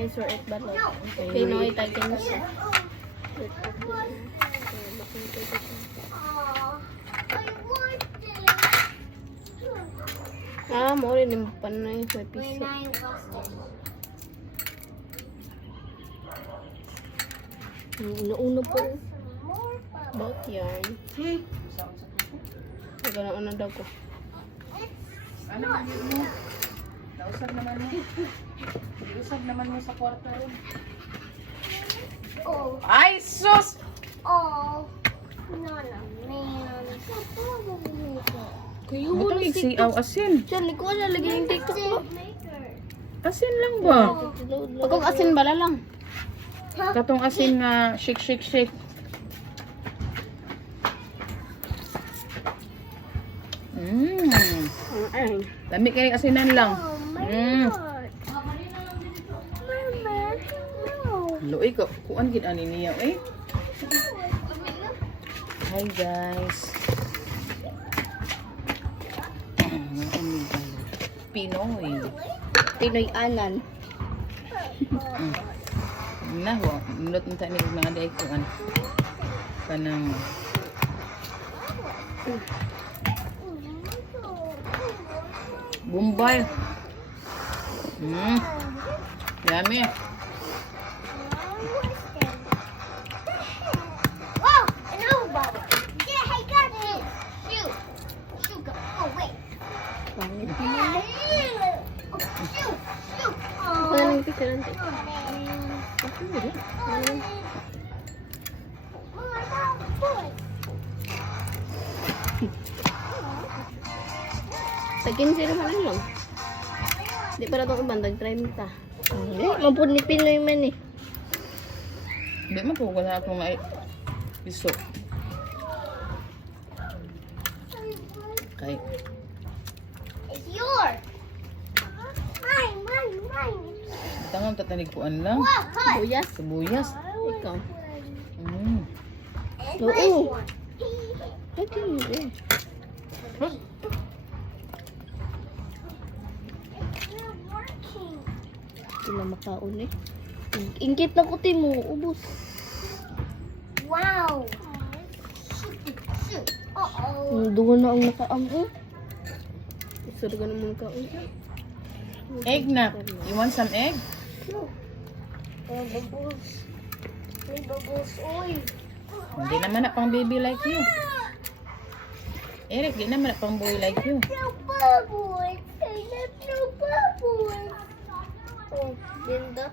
Nice or it balot. Pinoy tayo siya. Ah, mo rin yung panay sa piso. Una po. Bot yan. Ito na daw ko. Ano yun mo? Nausap naman mo. Nausap naman mo sa kwarto rin. Oh. Ay, sus! Oh. No, man. Kayo Ba't ang igsiaw asin? Diyan, ko na lagi yung TikTok ko. Asin lang ba? Pagkong asin bala lang. Katong asin na shake, shake, shake. Ay. Lami kayo asinan lang. Luoy ko. Kuan gid ani niya eh. Hi guys. Pinoy. Pinoy anan. Nahwa, mulot mo tayo mga day ko an. Kanang Bombay. Yummy. Whoa! I know about it. Yeah, I got it. Shoot. Shoot. Oh, wait. Pangit. Oh, shoot. Shoot. Oh. Walang picture natin. Sa 15 naman lang. Di para itong ibang 30. Hindi, mapun ni Pinoy man eh. Hindi man po wala akong may piso. Kay It's yours. Mine. tangang tatanigkuan lang. Whoa, cut. Buyas. Sibuyas. Ikaw. It's Oo. this one. Ito yun eh. It's not working. Hindi na makaon eh. Ingkit na kuti mo. Ubus. Wow. Shoot. Uh-oh. Dungo na ang nakaam eh. Isur ka naman kaon. Egg na. You want some egg? May bubbles. May bubbles. Oy. Hindi naman na pang baby like you. Eric, di naman na pang boy like you. No bubbles. I have no bubbles. Oh, ganda.